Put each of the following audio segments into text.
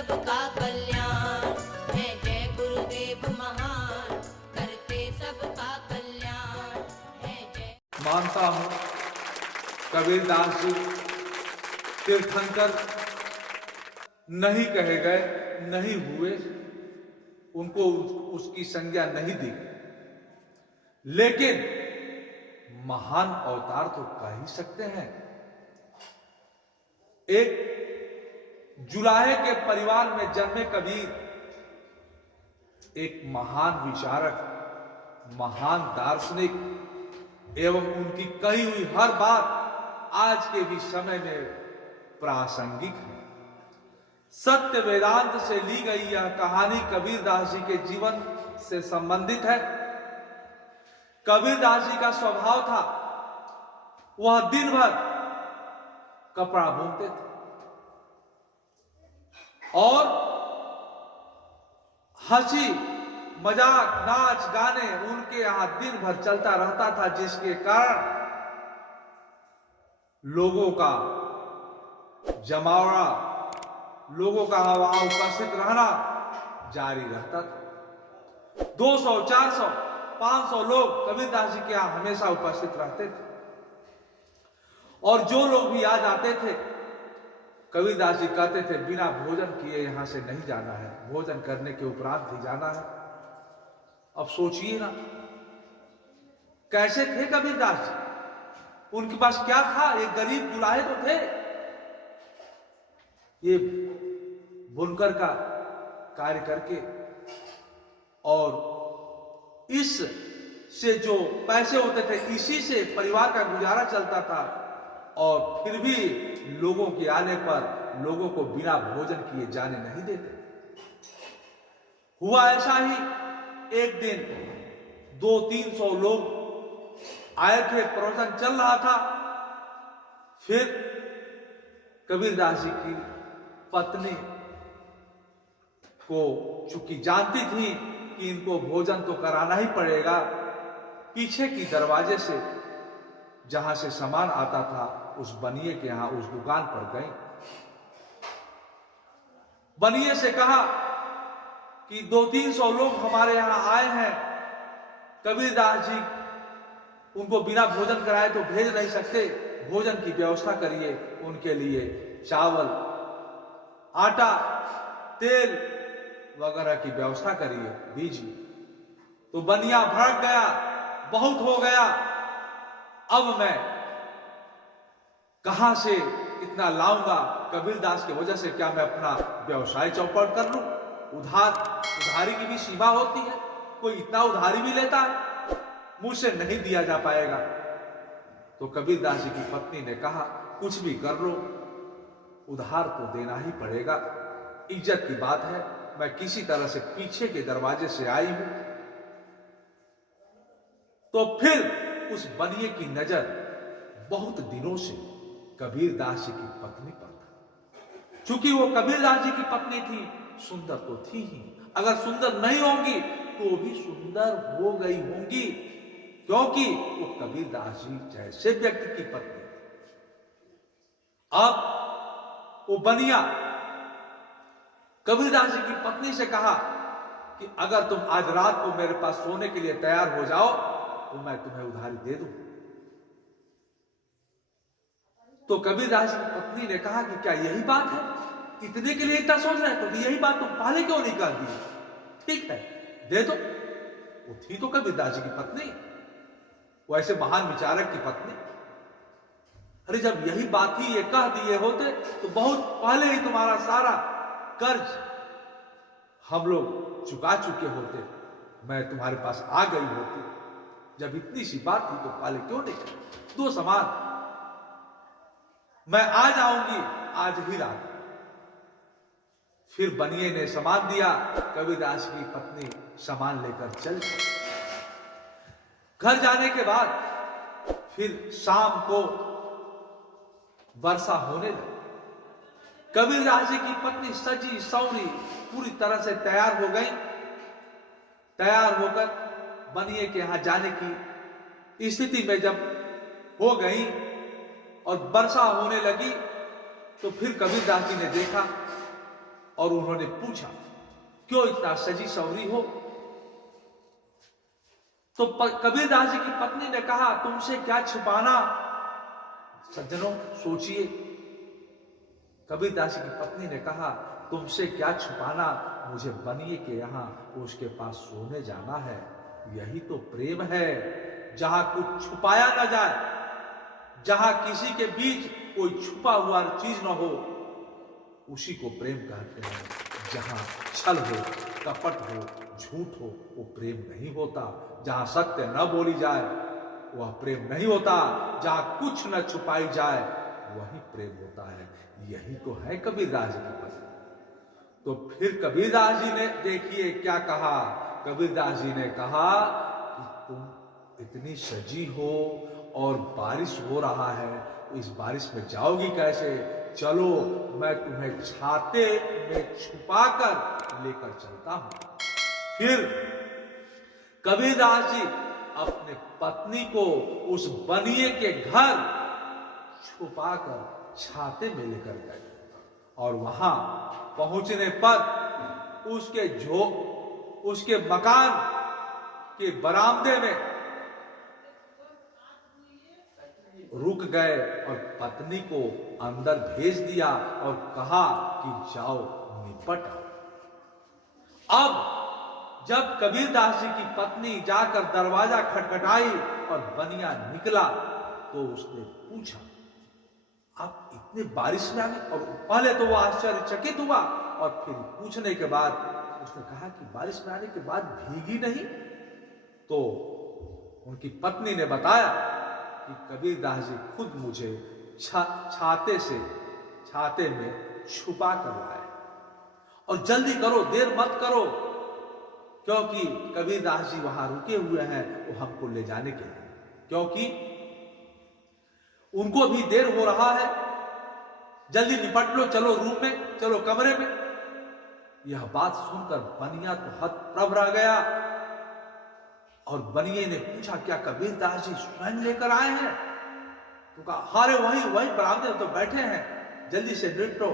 सबका कल्याण है। जय गुरुदेव महान, करते सबका कल्याण है। जय। मानता हूँ कबीरदास जी तीर्थंकर नहीं कहे गए, नहीं हुए, उनको उसकी संज्ञा नहीं दी, लेकिन महान अवतार तो कह ही सकते हैं। एक जुलाहे के परिवार में जन्मे कबीर एक महान विचारक, महान दार्शनिक एवं उनकी कही हुई हर बात आज के भी समय में प्रासंगिक है। सत्य वेदांत से ली गई यह कहानी कबीरदास जी के जीवन से संबंधित है। कबीरदास जी का स्वभाव था, वह दिन भर कपड़ा बुनते थे और हंसी मजाक नाच गाने उनके यहां दिन भर चलता रहता था, जिसके कारण लोगों का जमावड़ा, लोगों का वहां उपस्थित रहना जारी रहता था। 200, 400, 500 लोग कबीरदास जी के यहां हमेशा उपस्थित रहते थे और जो लोग भी आ जाते थे कबीरदास जी कहते थे बिना भोजन किए यहां से नहीं जाना है, भोजन करने के उपरांत ही जाना है। अब सोचिए ना कैसे थे कबीरदास जी, उनके पास क्या था? एक गरीब जुलाहे तो थे, ये बुनकर का कार्य करके और इस से जो पैसे होते थे इसी से परिवार का गुजारा चलता था और फिर भी लोगों के आने पर लोगों को बिना भोजन किए जाने नहीं देते। हुआ ऐसा ही, एक दिन 200-300 लोग आए थे, प्रवचन चल रहा था। फिर कबीरदास जी की पत्नी को चूंकि जानती थी कि इनको भोजन तो कराना ही पड़ेगा, पीछे की दरवाजे से जहां से सामान आता था उस बनिए के यहां उस दुकान पर गई। बनिए से कहा कि 200-300 लोग हमारे यहां आए हैं, कबीरदास जी उनको बिना भोजन कराए तो भेज नहीं सकते, भोजन की व्यवस्था करिए, उनके लिए चावल, आटा, तेल वगैरह की व्यवस्था करिए, दीजिए। तो बनिया भड़क गया, बहुत हो गया, अब मैं कहां से इतना लाऊंगा? कबीरदास की वजह से क्या मैं अपना व्यवसाय चौपट कर लूं? उधारी की भी सीमा होती है, कोई इतना उधारी भी लेता है, मुझसे नहीं दिया जा पाएगा। तो कबीरदास जी की पत्नी ने कहा कुछ भी कर लो, उधार तो देना ही पड़ेगा, इज्जत की बात है, मैं किसी तरह से पीछे के दरवाजे से आई हूं। तो फिर उस बनिए की नजर बहुत दिनों से कबीरदास जी की पत्नी पर था। चूंकि वो कबीरदास जी की पत्नी थी, सुंदर तो थी ही, अगर सुंदर नहीं होंगी तो भी सुंदर हो गई होंगी, क्योंकि वो कबीरदास जी जैसे व्यक्ति की पत्नी। अब वो बनिया कबीरदास जी की पत्नी से कहा कि अगर तुम आज रात को मेरे पास सोने के लिए तैयार हो जाओ तो मैं तुम्हें उधारी दे दूं। तो कबीरदास जी की पत्नी ने कहा कि क्या यही बात है, इतने के लिए इतना सोच रहे हैं, तो यही बात तुम पहले क्यों नहीं कर दी? ठीक है, दे दो। वो थी तो कबीरदास जी की पत्नी, वो ऐसे महान विचारक की पत्नी। अरे जब यही बात ही ये कह दिए होते तो बहुत पहले ही तुम्हारा सारा कर्ज हम लोग चुका चुके होते, मैं तुम्हारे पास आ गई होती। जब इतनी सी बात थी तो पहले क्यों नहीं? दो सामान, मैं आ जाऊंगी आज ही रात। फिर बनिए ने सामान दिया, कबीरदास की पत्नी सामान लेकर चल गई। घर जाने के बाद फिर शाम को वर्षा होने लगी। कबीरदास जी की पत्नी सजी सवरी पूरी तरह से तैयार हो गई। तैयार होकर बनिए के यहां जाने की स्थिति में जब हो गई और वर्षा होने लगी तो फिर कबीरदास जी ने देखा और उन्होंने पूछा, क्यों इतना सजी सवरी हो? तो कबीरदास जी की पत्नी ने कहा, तुमसे क्या छुपाना। सज्जनों सोचिए, कबीरदास जी की पत्नी ने कहा, तुमसे क्या छुपाना, मुझे बनिए के यहाँ उसके पास सोने जाना है। यही तो प्रेम है, जहां कुछ छुपाया ना जाए, जहां किसी के बीच कोई छुपा हुआ चीज ना हो, उसी को प्रेम कहते हैं। जहां छल हो, कपट हो, झूठ हो, वो प्रेम नहीं होता। जहां सत्य न बोली जाए, वह प्रेम नहीं होता। जहां कुछ न छुपाई जाए, वही प्रेम होता है। यही तो है कबीरदास जी की पसंद। तो फिर कबीरदास जी ने देखिए क्या कहा। कबीरदास जी ने कहा कि तुम इतनी सजी हो और बारिश हो रहा है, इस बारिश में जाओगी कैसे? चलो मैं तुम्हें छाते में छुपाकर लेकर चलता हूं। फिर कबीरदास जी अपने पत्नी को उस बनिए के घर छुपाकर छाते में लेकर गए और वहां पहुंचने पर उसके मकान के बरामदे में रुक गए और पत्नी को अंदर भेज दिया और कहा कि जाओ निपट आओ। अब जब कबीरदास जी की पत्नी जाकर दरवाजा खटखटाई और बनिया निकला तो उसने पूछा, आप इतने बारिश में आ गए? और पहले तो वो आश्चर्यचकित हुआ और फिर पूछने के बाद उसने कहा कि बारिश में आने के बाद भीगी नहीं? तो उनकी पत्नी ने बताया कि कबीरदास जी खुद मुझे छाते में छुपा कर लाए और जल्दी करो, देर मत करो, क्योंकि कबीरदास जी वहां रुके हुए हैं वो हमको ले जाने के लिए, क्योंकि उनको भी देर हो रहा है। जल्दी निपट लो, चलो रूम में, चलो कमरे में। यह बात सुनकर बनिया तो हतप्रभ रह गया और बनिए ने पूछा, क्या कबीरदास जी स्वयं लेकर आए हैं? तो कहा, हारे वही बरामदे तो बैठे हैं, जल्दी से निपटो,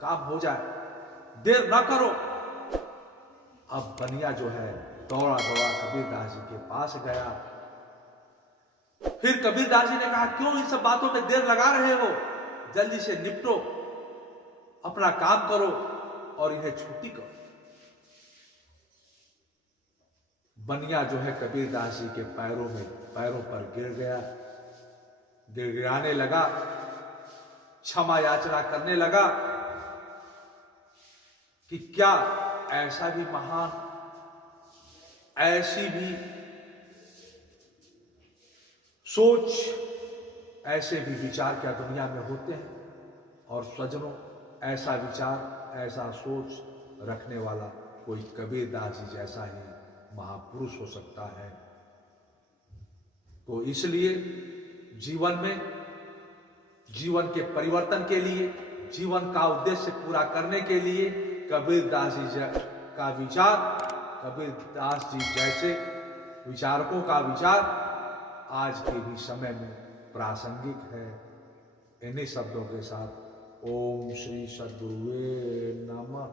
काम हो जाए, देर ना करो। अब बनिया जो है दौड़ा कबीरदास जी के पास गया। फिर कबीरदास जी ने कहा, क्यों इन सब बातों पे देर लगा रहे हो? जल्दी से निपटो, अपना काम करो और इन्हें छुट्टी करो। बनिया जो है कबीरदास जी के पैरों पर गिर गया, गिड़गिड़ाने लगा, क्षमा याचना करने लगा कि क्या ऐसा भी महान, ऐसी भी सोच, ऐसे भी विचार क्या दुनिया में होते हैं? और सज्जनों, ऐसा विचार, ऐसा सोच रखने वाला कोई कबीरदास जी जैसा ही महापुरुष हो सकता है। तो इसलिए जीवन के परिवर्तन के लिए, जीवन का उद्देश्य पूरा करने के लिए कबीरदास जी का विचार, कबीरदास जी जैसे विचारकों का विचार आज के भी समय में प्रासंगिक है। इन्हीं शब्दों के साथ ओम श्री सद्गुरुवे नमः।